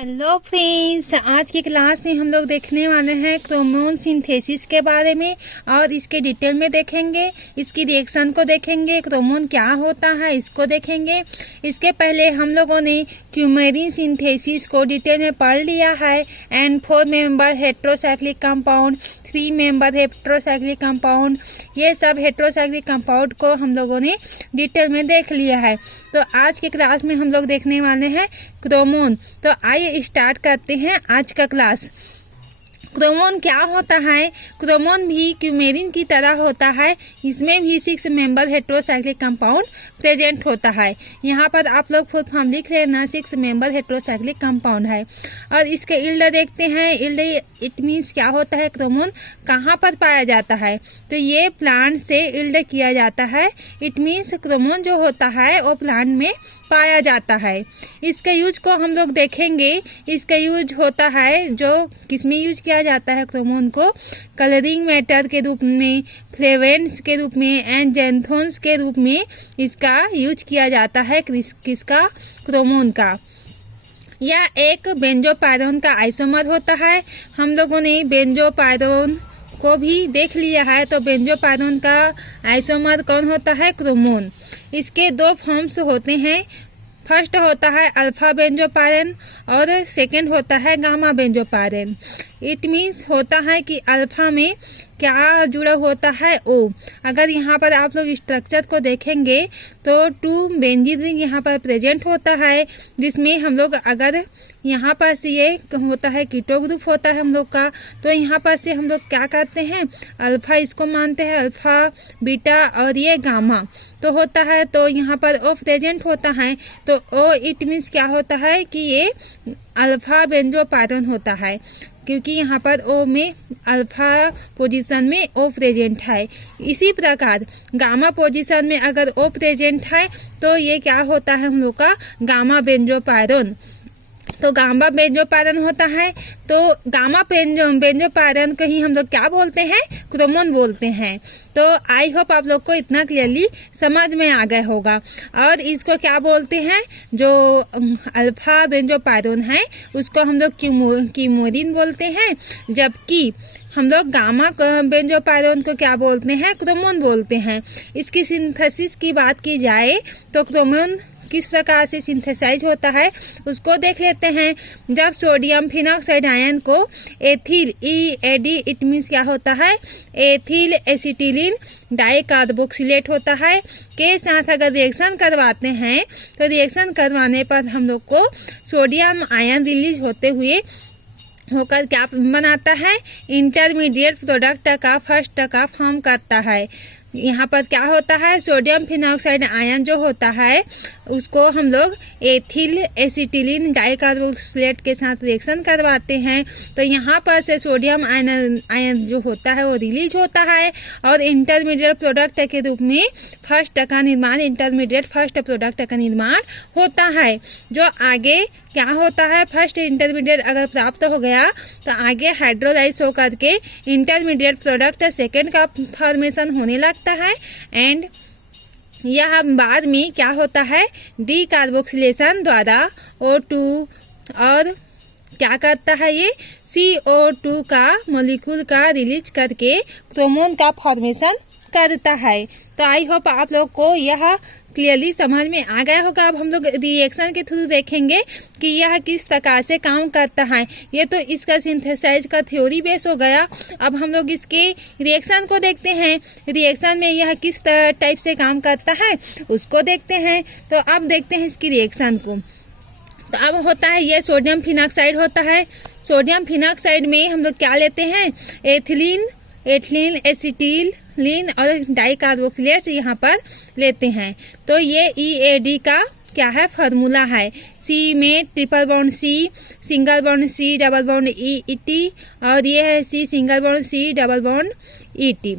Hello friends, आज की class में हम लोग देखने वाले हैं क्रोमोन सिंथेसिस के बारे में और इसके डिटेल में देखेंगे। इसकी रिएक्शन को देखेंगे, क्रोमोन क्या होता है इसको देखेंगे। इसके पहले हम लोगों ने क्यूमेरिन सिंथेसिस को डिटेल में पढ़ लिया है। And 4 member heterocyclic compound, 3 member heterocyclic compound, ये सब हेट्रोसाइक्लिक कंपाउंड को हम लोगों ने डिटेल में देख लिया है। तो आज के क्लास में हम लोग देखने वाले हैं क्रोमोन। तो आइए स्टार्ट करते हैं आज का क्लास। क्रोमोन क्या होता है? क्रोमोन भी क्यूमेरिन की तरह होता है। इसमें भी 6 मेंबर हेट्रोसाइक्लिक कंपाउंड प्रेजेंट होता है। यहाँ पर आप लोग फुल फॉर्म लिख लेना, 6 मेंबर हेट्रोसाइक्लिक कंपाउंड है। और इसके इल्ड देखते हैं। इल्ड इट मीन्स क्या होता है? क्रोमोन कहाँ पर पाया जाता है? तो ये प्लांट से इल्ड किया जाता है। इट मीन्स क्रोमोन जो होता है वो प्लांट में पाया जाता है। इसके यूज को हम लोग देखेंगे। इसका यूज होता है जो किसमें यूज किया जाता है? क्रोमोन को कलरिंग मैटर के रूप में, फ्लेवेंट्स के रूप में एंड जेंथोन्स के रूप में इसका यूज किया जाता है। किसका? क्रोमोन का। यह एक बेंजोपायरोन का आइसोमर होता है। हम लोगों ने बेंजोपायरोन को भी देख लिया है। तो बेंजोपायरोन का आइसोमर कौन होता है? क्रोमोन। इसके 2 फॉर्म्स होते हैं। फर्स्ट होता है अल्फा बेंजोपायरन और सेकंड होता है गामा बेंजोपायरन। इट मीन्स होता है कि अल्फा में क्या जुड़ा होता है? ओ। अगर यहाँ पर आप लोग स्ट्रक्चर को देखेंगे तो 2 बेंजीन रिंग यहाँ पर प्रेजेंट होता है, जिसमें हम लोग अगर यहाँ पर से ये होता है कीटो ग्रुप होता है हम लोग का, तो यहाँ पर से हम लोग क्या करते हैं? अल्फा इसको मानते हैं, अल्फा बीटा और ये गामा तो होता है। तो यहाँ पर ओ प्रेजेंट होता है। तो ओ इट मीन्स क्या होता है कि ये अल्फा बेंजोपायरोन होता है, क्योंकि यहाँ पर ओ में अल्फा पोजीशन में ओ प्रेजेंट है। इसी प्रकार गामा पोजीशन में अगर ओ प्रेजेंट है तो ये क्या होता है हम लोग का? गामा बेंजोपायरोन। तो गामा बेंजोपायरोन होता है। तो गामा बेंजोपायरोन को ही हम लोग क्या बोलते हैं? क्रोमोन बोलते हैं। तो आई होप आप लोग को इतना क्लियरली समझ में आ गया होगा। और इसको क्या बोलते हैं? जो अल्फा बेंजोपायरोन है उसको हम लोग क्यूमेरिन बोलते हैं, जबकि हम लोग गामा बेंजोपायरोन को क्या बोलते हैं? क्रोमोन बोलते हैं। इसकी सिंथेसिस की बात की जाए तो क्रोमोन किस प्रकार से सिंथेसाइज होता है उसको देख लेते हैं। जब सोडियम फिनॉक्साइड आयन को एथिल EAD इट मीन्स क्या होता है? एथिल एसिटिलीन डाइकार्बोक्सिलेट होता है के साथ अगर रिएक्शन करवाते हैं तो रिएक्शन करवाने पर हम लोग को सोडियम आयन रिलीज होकर क्या बनाता है? इंटरमीडिएट प्रोडक्ट का फर्स्ट का फॉर्म करता है। यहाँ पर क्या होता है? सोडियम फिनॉक्साइड आयन जो होता है उसको हम लोग एथिल एसिटिलीन डाइकार्बोक्सिलेट के साथ रिएक्शन करवाते हैं। तो यहाँ पर से सोडियम आयन जो होता है वो रिलीज होता है और इंटरमीडिएट प्रोडक्ट के रूप में इंटरमीडिएट फर्स्ट प्रोडक्ट का निर्माण होता है। जो आगे क्या होता है? फर्स्ट इंटरमीडिएट अगर प्राप्त हो गया तो आगे हाइड्रोलाइज होकर के इंटरमीडिएट प्रोडक्ट सेकेंड का फॉर्मेशन होने लगता है। एंड यह बाद में क्या होता है? डीकार्बोक्सिलेशन द्वारा O2 और क्या करता है? ये CO2 का मॉलिक्यूल का रिलीज करके क्रोमोन का फॉर्मेशन करता है। तो आई होप आप लोग को यह क्लियरली समझ में आ गया होगा। अब हम लोग रिएक्शन के थ्रू देखेंगे कि यह किस प्रकार से काम करता है। ये तो इसका सिंथेसाइज का थ्योरी बेस हो गया। अब हम लोग इसके रिएक्शन को देखते हैं। रिएक्शन में यह किस टाइप से काम करता है उसको देखते हैं। तो अब देखते हैं इसकी रिएक्शन को। तो अब होता है ये सोडियम फिनॉक्साइड होता है। सोडियम फिनॉक्साइड में हम लोग क्या लेते हैं? एथिलीन एसिटिलीन और डाइकार्बोक्सिलेट यहाँ पर लेते हैं। तो ये EAD का क्या है? फार्मूला है। C में triple bond C, single bond C, double bond ET और ये है C single bond C, double bond ET।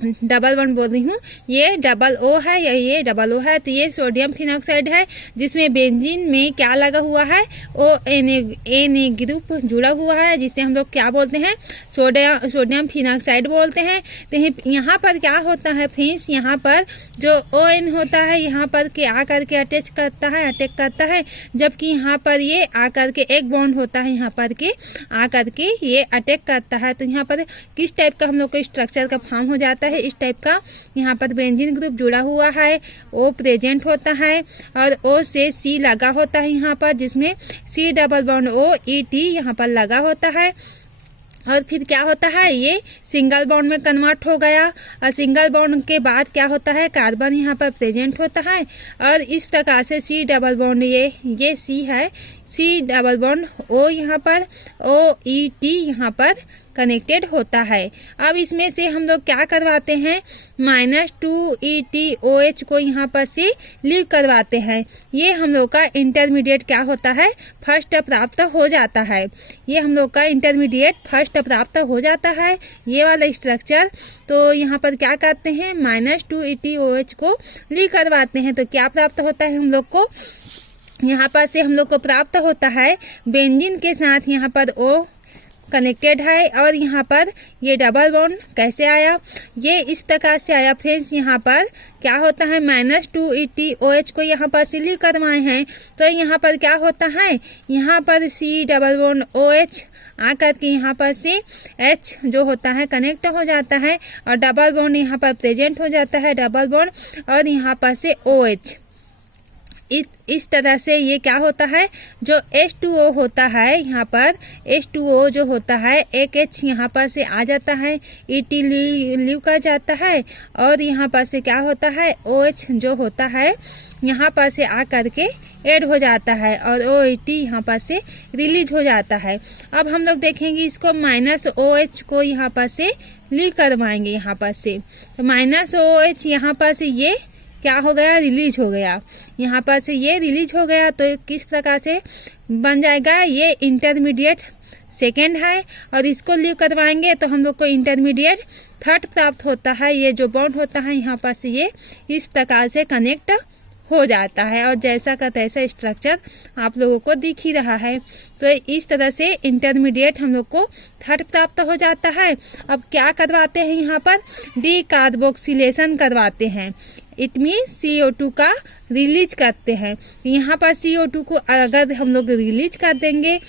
Double bond बोल रही हूँ, ये डबल ओ है या ये डबल ओ है। तो ये सोडियम फिनॉक्साइड है जिसमें बेंजीन में क्या लगा हुआ है, ओ एन ग्रुप जुड़ा हुआ है, जिसे हम लोग क्या बोलते हैं, सोडियम फिनॉक्साइड बोलते हैं। तो यहाँ पर क्या होता है फ्रेंड्स, यहाँ पर जो ओ एन होता है यहाँ पर के आकर के अटैक करता है, जबकि यहाँ पर ये आकर के एक बॉन्ड होता है, यहाँ पर के आकर के ये अटैक करता है। तो यहाँ पर किस टाइप का हम लोग को स्ट्रक्चर का फॉर्म हो जाता है, इस टाइप का। यहाँ पर बेंजीन ग्रुप जुड़ा हुआ है, ओ प्रेजेंट होता है और ओ से सी लगा होता है यहाँ पर, जिसमें C double bond O E T यहाँ पर लगा होता है। और फिर क्या होता है, ये सिंगल बॉन्ड में कन्वर्ट हो गया और सिंगल बॉन्ड के बाद क्या होता है, कार्बन यहाँ पर प्रेजेंट होता है और इस प्रकार से सी डबल बॉन्ड ये सी है, सी डबल बॉन्ड ओ यहाँ पर ओ ई टी यहाँ पर कनेक्टेड होता है। अब इसमें से हम लोग क्या करवाते हैं, -2ETOH को यहाँ पर से लीव करवाते हैं। ये हम लोग का इंटरमीडिएट क्या होता है, फर्स्ट प्राप्त हो जाता है। ये हम लोग का इंटरमीडिएट फर्स्ट प्राप्त हो जाता है, ये वाला स्ट्रक्चर। तो यहाँ पर क्या करते हैं, -2ETOH को लीव करवाते हैं। तो क्या प्राप्त होता है हम लोग को, यहाँ पर से हम लोग को प्राप्त होता है बेंजीन के साथ यहाँ पर ओ कनेक्टेड है और यहाँ पर ये डबल बॉन्ड कैसे आया, ये इस प्रकार से आया फ्रेंड्स। यहाँ पर क्या होता है, -2ETOH को यहाँ पर से लीव करवाए हैं, तो यहाँ पर क्या होता है, यहाँ पर सी डबल बॉन्ड OH आकर के यहाँ पर से H जो होता है कनेक्ट हो जाता है और डबल बॉन्ड यहाँ पर प्रेजेंट हो जाता है, डबल बॉन्ड और यहाँ पर से OH। इस तरह से ये क्या होता है, जो H2O होता है यहाँ पर H2O जो होता है एक H यहाँ पर से आ जाता है, ET लीव कर जाता है और यहाँ पर से क्या होता है, OH जो होता है यहाँ पर से आ करके ऐड हो जाता है और OET यहाँ पर से रिलीज हो जाता है। अब हम लोग देखेंगे इसको -OH को यहाँ पर से लीव करवाएंगे यहाँ पर से। तो -OH यहाँ पर से ये क्या हो गया, रिलीज हो गया, यहाँ पर से ये रिलीज हो गया। तो किस प्रकार से बन जाएगा, ये इंटरमीडिएट सेकेंड है और इसको लीव करवाएंगे तो हम लोग को इंटरमीडिएट थर्ड प्राप्त होता है। ये जो बॉन्ड होता है यहाँ पर से ये इस प्रकार से कनेक्ट हो जाता है और जैसा का तैसा स्ट्रक्चर आप लोगों को दिख ही रहा है। तो इस तरह से इंटरमीडिएट हम लोग को थर्ड प्राप्त हो जाता है। अब क्या करवाते हैं, यहाँ पर डीकार्बोक्सिलेशन करवाते हैं, इट मीन्स CO2 का रिलीज करते हैं। यहाँ पर CO2 को अगर हम लोग रिलीज कर देंगे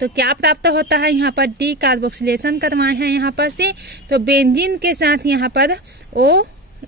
तो क्या प्राप्त होता है, यहाँ पर डीकार्बोक्सिलेशन करवाए हैं यहाँ पर से, तो बेंजीन के साथ यहाँ पर O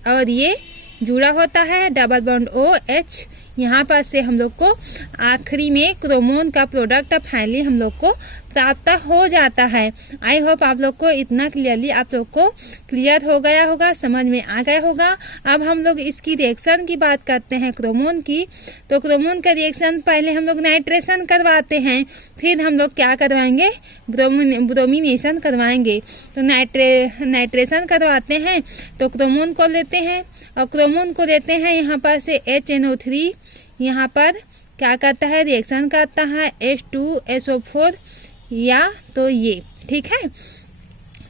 और ये जुड़ा होता है, डबल बॉन्ड OH। यहाँ पर से हम लोग को आखिरी में क्रोमोन का प्रोडक्ट फाइनली हम लोग को प्राप्त हो जाता है। आई होप आप लोग को इतना क्लियरली आप लोग को क्लियर हो गया होगा, समझ में आ गया होगा। अब हम लोग इसकी रिएक्शन की बात करते हैं क्रोमोन की। तो क्रोमोन का रिएक्शन पहले हम लोग नाइट्रेशन करवाते हैं, फिर हम लोग क्या करवाएंगे, ब्रोमिनेशन करवाएंगे। तो नाइट्रेशन करवाते हैं तो क्रोमोन को लेते हैं और क्रोमोन को लेते हैं यहाँ पर से HNO3, यहाँ पर क्या करता है, रिएक्शन करता है H2SO4 या तो ये, ठीक है।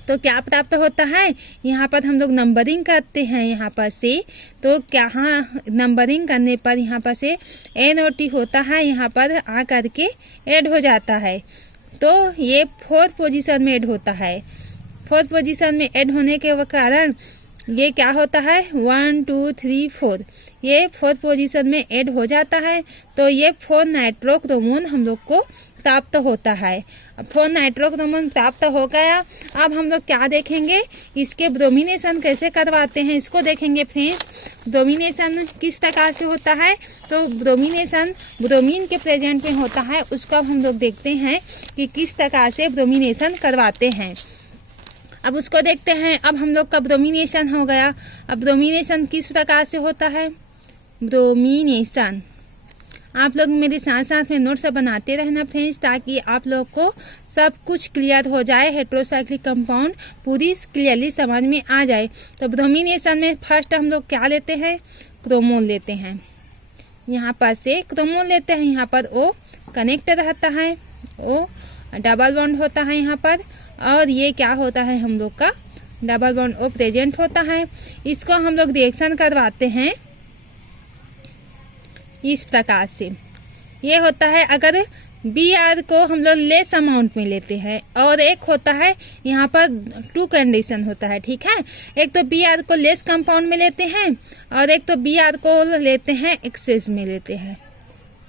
तो क्या प्राप्त होता है, यहाँ पर हम लोग नंबरिंग करते हैं यहाँ पर से। तो क्या नंबरिंग करने पर यहाँ पर से NOT होता है, यहाँ पर आ करके ऐड हो जाता है। तो ये फोर्थ पोजीशन में ऐड होता है। फोर्थ पोजीशन में ऐड होने के कारण ये क्या होता है, 1 2 3 4, ये फोर्थ पोजीशन में ऐड हो जाता है। तो ये 4 नाइट्रोक्रोमोन हम लोग को प्राप्त होता है। 4 नाइट्रोक्रोमोन प्राप्त हो गया। अब हम लोग क्या देखेंगे, इसके ब्रोमिनेशन कैसे करवाते हैं इसको देखेंगे फ्रेंड्स। ब्रोमिनेशन किस प्रकार से होता है, तो ब्रोमिनेशन ब्रोमीन के प्रेजेंट में होता है, उसका हम लोग देखते हैं कि किस प्रकार से ब्रोमिनेशन करवाते हैं। अब उसको देखते हैं। अब हम लोग का ब्रोमिनेशन हो गया। अब ब्रोमिनेशन किस प्रकार से होता है, ब्रोमिनेशन आप लोग मेरे साथ साथ में नोट्स बनाते रहना फ्रेंड्स, ताकि आप लोग को सब कुछ क्लियर हो जाए, हेट्रोसाइक्लिक कंपाउंड पूरी क्लियरली समझ में आ जाए। तो ब्रोमिनेशन में फर्स्ट हम लोग क्या लेते हैं, क्रोमोन लेते हैं। यहाँ पर से क्रोमोन लेते हैं, यहाँ पर O कनेक्ट रहता है, O डबल बॉन्ड होता है यहाँ पर, और ये क्या होता है हम लोग का डबल बॉन्ड ओ प्रेजेंट होता है। इसको हम लोग रिएक्शन करवाते हैं इस प्रकार से। ये होता है अगर Br को हम लोग लेस अमाउंट में लेते हैं, और एक होता है यहाँ पर 2 कंडीशन होता है, ठीक है। एक तो Br को लेस कंपाउंड में लेते हैं और एक तो Br को लेते हैं एक्सेस में लेते हैं,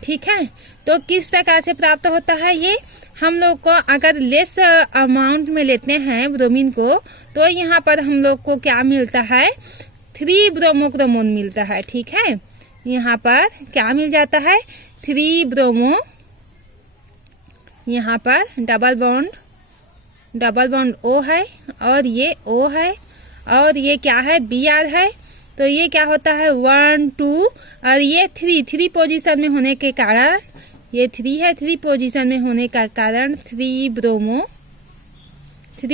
ठीक है। तो किस प्रकार से प्राप्त होता है ये, हम लोग को अगर लेस अमाउंट में लेते हैं ब्रोमीन को, तो यहाँ पर हम लोग को क्या मिलता है, 3 ब्रोमोक्रोमोन मिलता है, ठीक है। यहाँ पर क्या मिल जाता है, 3 ब्रोमो, यहाँ पर डबल बॉन्ड O है और ये O है और ये क्या है, Br है। तो ये क्या होता है 1 2 और ये 3 पोजीशन में होने के कारण, ये 3 है, 3 पोजीशन में होने का कारण 3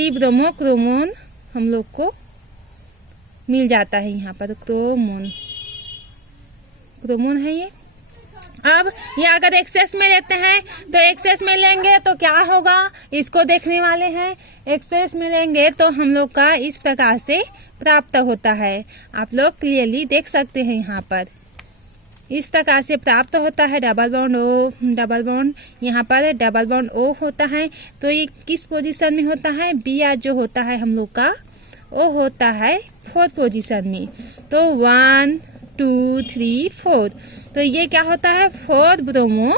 ब्रोमोक्रोमोन हम लोग को मिल जाता है। यहाँ पर क्रोमोन है ये। अब ये अगर एक्सेस में लेते हैं तो एक्सेस में लेंगे तो क्या होगा, इसको देखने वाले हैं। एक्सेस में लेंगे तो हम लोग का इस प्रकार से प्राप्त होता है, आप लोग क्लियरली देख सकते हैं। यहाँ पर इस प्रकार से प्राप्त होता है डबल बॉन्ड, यहाँ पर डबल बॉन्ड O होता है। तो ये किस पोजीशन में होता है, Br जो होता है हम लोग का वो होता है 4th पोजीशन में। तो 1 2 3 4, तो ये क्या होता है 4 ब्रोमो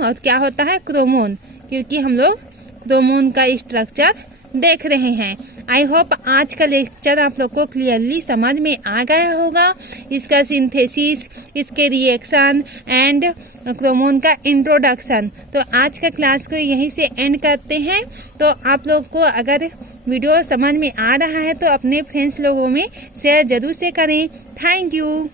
और क्या होता है क्रोमोन, क्योंकि हम लोग क्रोमोन का स्ट्रक्चर देख रहे हैं। आई होप आज का लेक्चर आप लोग को क्लियरली समझ में आ गया होगा, इसका सिंथेसिस, इसके रिएक्शन एंड क्रोमोन का इंट्रोडक्शन। तो आज का क्लास को यहीं से एंड करते हैं। तो आप लोग को अगर वीडियो समझ में आ रहा है तो अपने फ्रेंड्स लोगों में शेयर जरूर से करें। Thank you.